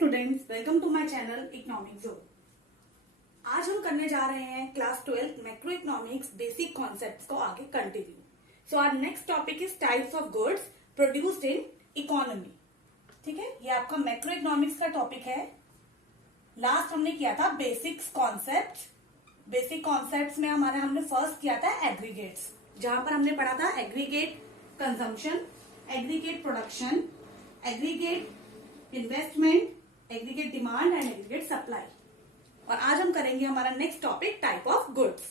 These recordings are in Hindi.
Students, welcome to my channel economic zone. आज हम करने जा रहे हैं class 12 macro economics basic concepts को आगे continue. So our next topic is types of goods produced in economy. ठीक है, ये आपका मैक्रो इकोनॉमिक्स का टॉपिक है। लास्ट हमने किया था बेसिक्स कॉन्सेप्ट। बेसिक कॉन्सेप्ट्स में हमने फर्स्ट किया था एग्रीगेट्स, जहां पर हमने पढ़ा था aggregate consumption, aggregate production, aggregate investment, aggregate demand and aggregate supply. और आज हम करेंगे हमारा next topic type of goods.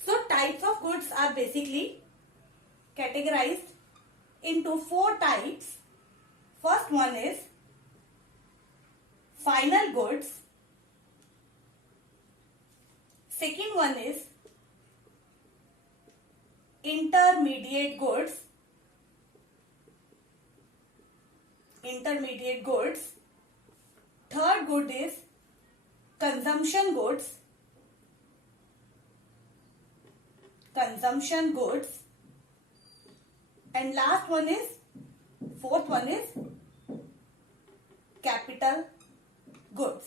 So types of goods are basically categorised into 4 types. First one is final goods, second one is intermediate goods, third good is consumption goods, and last one is fourth one is capital goods.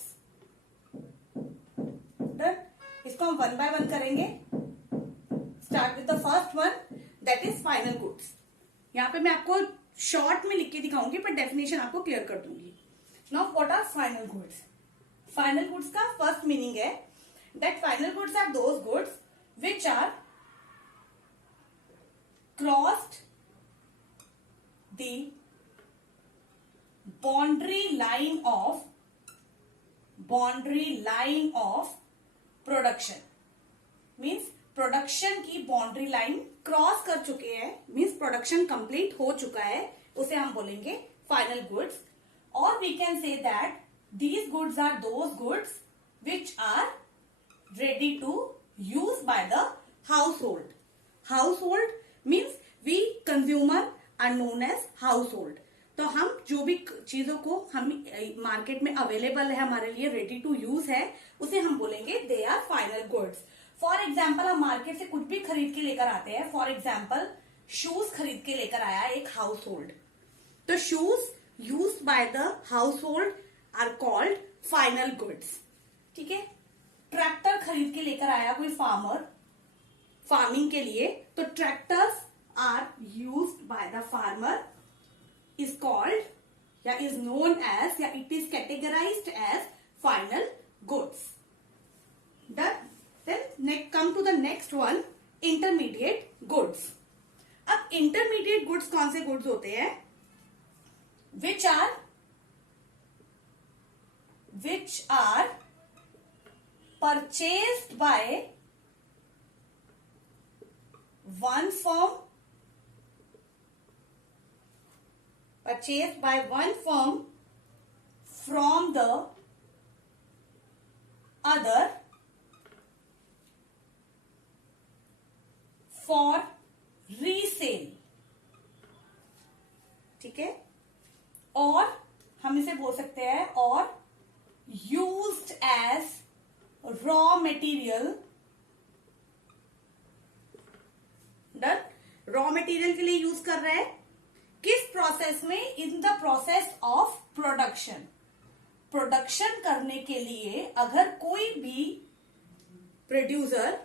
Done? इसको हम वन बाय वन करेंगे। Start with the first one, that is final goods. यहाँ पे मैं आपको शॉर्ट में लिख के दिखाऊंगी, पर डेफिनेशन आपको क्लियर कर दूंगी। Now what are final goods? Final goods का फर्स्ट मीनिंग है that final goods are those goods which are crossed the boundary line of production. Means production की बाउंड्री लाइन क्रॉस कर चुके हैं, मीन्स प्रोडक्शन कंप्लीट हो चुका है, उसे हम बोलेंगे फाइनल गुड्स। और we can say that these goods are those goods which are ready to use by the household means we consumer are known as household. तो हम जो भी चीजों को हम मार्केट में अवेलेबल है, हमारे लिए रेडी टू यूज है, उसे हम बोलेंगे they are final goods. For example, हम मार्केट से कुछ भी खरीद के लेकर आते हैं। फॉर एग्जाम्पल, शूज खरीद के लेकर आया एक हाउस होल्ड, तो shoes used by the household are called final goods. ठीक है, ट्रैक्टर खरीद के लेकर आया कोई फार्मर फार्मिंग के लिए, तो tractors are used by the farmer is called या is known as या it is categorized as final goods. Done. Then come to the next one, intermediate goods. अब intermediate goods कौन से goods होते हैं? which are purchased by one firm from the other for resale। ठीक है, और हम इसे बोल सकते हैं और used as raw material। Done. Raw material के लिए यूज कर रहा है किस प्रोसेस में? इन the process of production. Production करने के लिए अगर कोई भी प्रोड्यूसर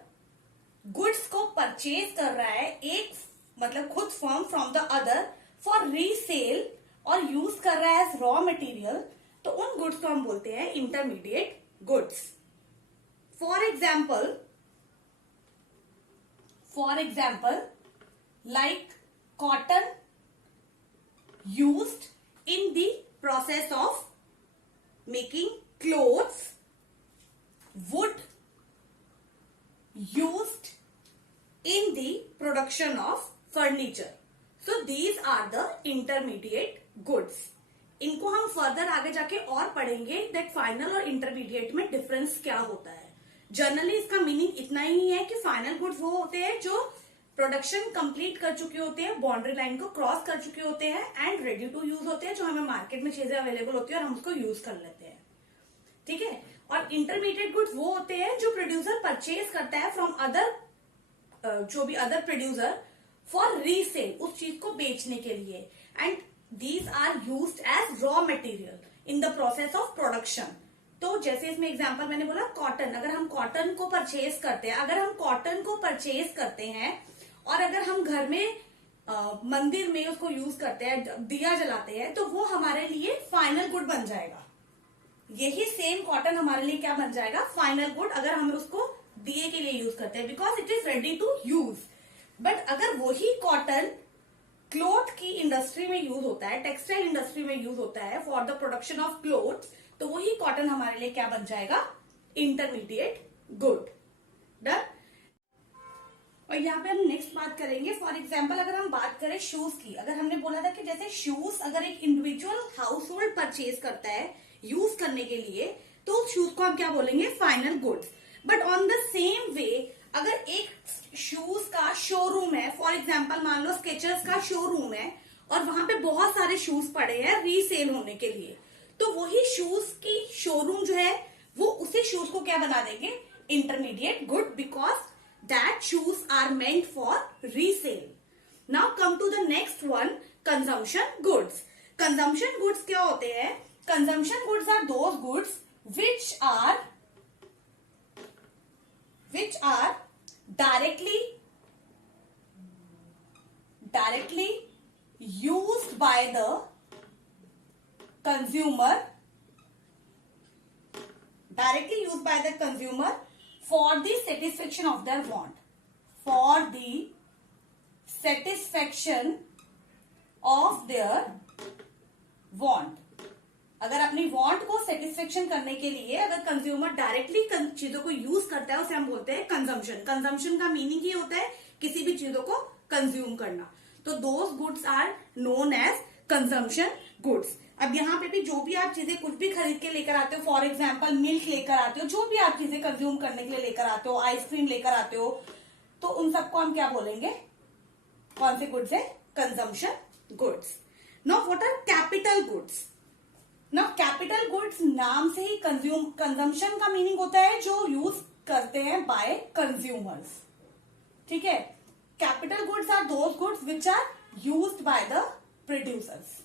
गुड्स को परचेज कर रहा है, एक मतलब खुद firm from the other for resale, और यूज कर रहा है एज रॉ मटेरियल, तो उन गुड्स को हम बोलते हैं intermediate goods. For example like cotton used in the process of making clothes, wood used in the production of furniture. So these are the intermediate goods. इनको हम फर्दर आगे जाके और पढ़ेंगे दैट फाइनल और इंटरमीडिएट में डिफरेंस क्या होता है। जनरली इसका मीनिंग इतना ही है कि फाइनल गुड्स वो होते हैं जो प्रोडक्शन कंप्लीट कर चुके होते हैं, बाउंड्री लाइन को क्रॉस कर चुके होते हैं एंड रेडी टू यूज होते हैं, जो हमें मार्केट में चीजें अवेलेबल होती है और हम उसको यूज कर लेते हैं। ठीक है, और इंटरमीडिएट गुड्स वो होते हैं जो प्रोड्यूसर परचेज करता है फ्रॉम अदर, जो भी अदर प्रोड्यूसर फॉर रीसेल, उस चीज को बेचने के लिए। And these are used as raw material in the process of production. तो जैसे इसमें एग्जांपल मैंने बोला कॉटन, अगर हम कॉटन को परचेज करते हैं, और अगर हम घर में मंदिर में उसको यूज करते हैं, दिया जलाते हैं, तो वो हमारे लिए फाइनल गुड बन जाएगा। यही सेम कॉटन हमारे लिए क्या बन जाएगा, फाइनल गुड, अगर हम उसको दिए के लिए यूज करते हैं, because it is ready to use. But अगर वही कॉटन क्लोथ की इंडस्ट्री में यूज होता है, टेक्सटाइल इंडस्ट्री में यूज होता है for the production of cloth, तो वही कॉटन हमारे लिए क्या बन जाएगा, इंटरमीडिएट गुड। डन। और यहाँ पे हम नेक्स्ट बात करेंगे, फॉर एग्जाम्पल अगर हम बात करें शूज की, अगर हमने बोला था कि जैसे शूज अगर एक इंडिविजुअल हाउस होल्ड परचेज करता है यूज करने के लिए, तो उस शूज को हम क्या बोलेंगे, final goods. But on the same way अगर एक शूज का शोरूम है, फॉर एग्जाम्पल मान लो स्केचर्स का शोरूम है, और वहां पे बहुत सारे शूज पड़े हैं रीसेल होने के लिए, तो वही शूज की शोरूम जो है वो उसी शूज को क्या बना देंगे, intermediate good, because that shoes are meant for resale. Now come to the next one, consumption goods. Consumption goods क्या होते हैं, consumption goods are those goods which are directly used by the consumer, for the satisfaction of their want, अगर अपनी वांट को सेटिस्फेक्शन करने के लिए अगर कंज्यूमर डायरेक्टली चीजों को यूज करता है, उसे हम बोलते हैं कंजम्पशन। कंजम्पशन का मीनिंग ये होता है किसी भी चीजों को कंज्यूम करना, तो those goods are known as consumption goods. अब यहाँ पे भी जो भी आप चीजें कुछ भी खरीद के लेकर आते हो, फॉर एग्जाम्पल मिल्क लेकर आते हो, जो भी आप चीजें कंज्यूम करने के लिए लेकर आते हो, आइसक्रीम लेकर आते हो, तो उन सबको हम क्या बोलेंगे, कौन से गुड्स है, consumption goods. Now what are capital goods. ना कैपिटल गुड्स नाम से ही कंजम्पशन का मीनिंग होता है जो यूज करते हैं बाय कंज्यूमर्स, ठीक है। Capital goods are those goods which are used by the producers,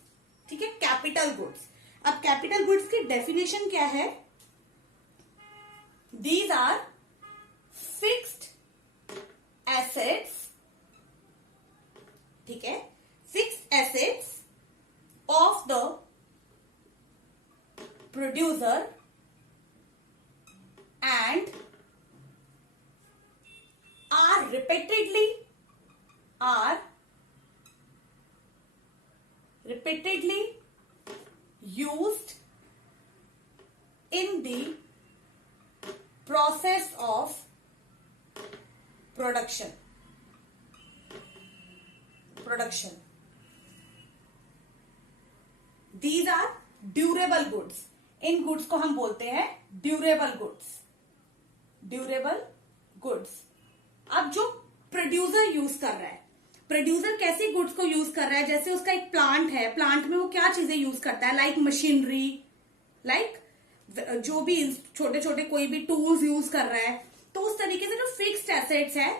ठीक है, कैपिटल गुड्स। अब कैपिटल गुड्स की डेफिनेशन क्या है, दीज आर फिक्स्ड एसेट्स, ठीक है, fixed assets of the producer and are repeatedly used in the process of production. These are durable goods. In goods को हम बोलते हैं ड्यूरेबल गुड्स। अब जो प्रोड्यूसर यूज कर रहा है, प्रोड्यूसर कैसे गुड्स को यूज कर रहा है, जैसे उसका एक प्लांट है, प्लांट में वो क्या चीजें यूज करता है, लाइक मशीनरी, लाइक जो भी छोटे छोटे कोई भी टूल्स यूज कर रहा है, तो उस तरीके से जो फिक्स्ड एसेट्स है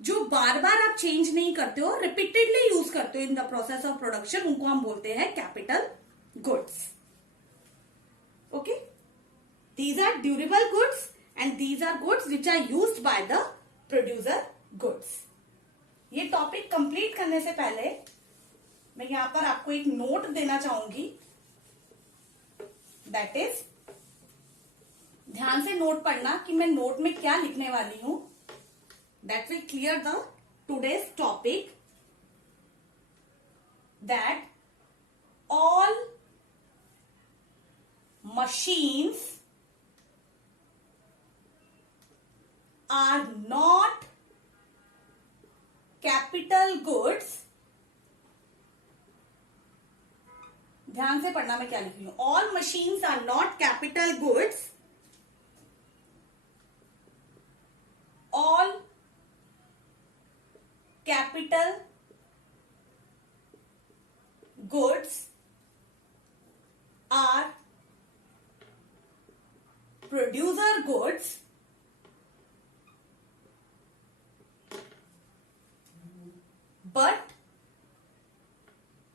जो बार बार आप चेंज नहीं करते हो, रिपीटेडली यूज करते हो इन द प्रोसेस ऑफ प्रोडक्शन, उनको हम बोलते हैं capital goods. Okay, these are durable goods and these are goods which are used by the producer goods. ये टॉपिक कंप्लीट करने से पहले मैं यहां पर आपको एक नोट देना चाहूंगी, दैट इज, ध्यान से नोट पढ़ना कि मैं नोट में क्या लिखने वाली हूं, that will clear the today's topic, that all machines are not capital goods। ध्यान से पढ़ना मैं क्या लिख रही हूं, all machines are not capital goods, all capital goods are producer goods but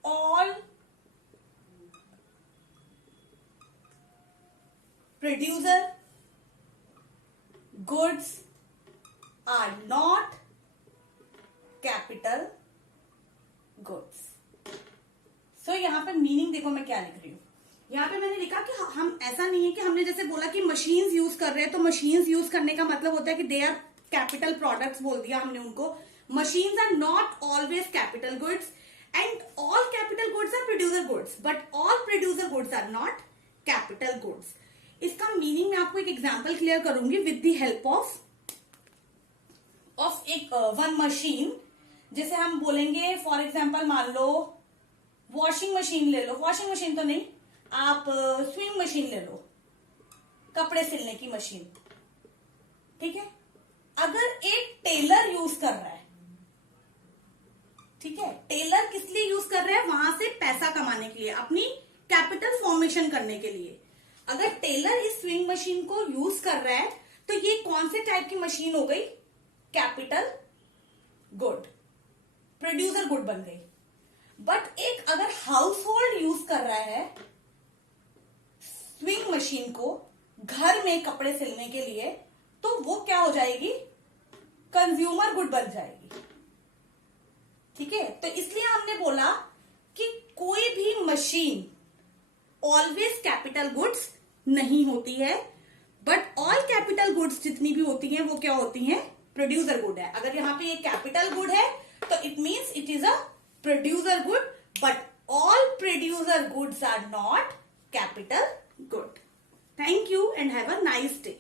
all producer goods are not capital goods. So यहां पे मीनिंग देखो मैं क्या लिख रही हूं। यहां पे मैंने लिखा कि हम ऐसा नहीं है कि हमने जैसे बोला कि मशीन्स यूज कर रहे हैं तो मशीन्स यूज करने का मतलब होता है कि दे आर कैपिटल प्रोडक्ट्स बोल दिया हमने उनको। Machines are not always capital goods and all capital goods are producer goods but all producer goods are not capital goods. इसका मीनिंग मैं आपको एक एग्जाम्पल क्लियर करूंगी विद द हेल्प ऑफ एक वन मशीन। जैसे हम बोलेंगे फॉर एग्जाम्पल मान लो वॉशिंग मशीन ले लो, वॉशिंग मशीन तो नहीं, आप स्विंग मशीन ले लो, कपड़े सिलने की मशीन, ठीक है। अगर एक टेलर यूज कर रहा है, ठीक है, टेलर किस लिए यूज कर रहा है, वहां से पैसा कमाने के लिए, अपनी कैपिटल फॉर्मेशन करने के लिए। अगर टेलर इस स्विंग मशीन को यूज कर रहा है तो ये कौन से टाइप की मशीन हो गई, कैपिटल गुड, प्रोड्यूसर गुड बन गई। बट एक अगर हाउस होल्ड यूज कर रहा है स्विंग मशीन को घर में कपड़े सिलने के लिए तो वो क्या हो जाएगी, कंज्यूमर गुड बन जाएगी, ठीक है। तो इसलिए हमने बोला कि कोई भी मशीन ऑलवेज कैपिटल गुड्स नहीं होती है बट ऑल कैपिटल गुड्स जितनी भी होती हैं वो क्या होती हैं, प्रोड्यूसर गुड है। अगर यहां पे ये कैपिटल गुड है तो it means it is a producer good but all producer goods are not capital good. Thank you and have a nice day.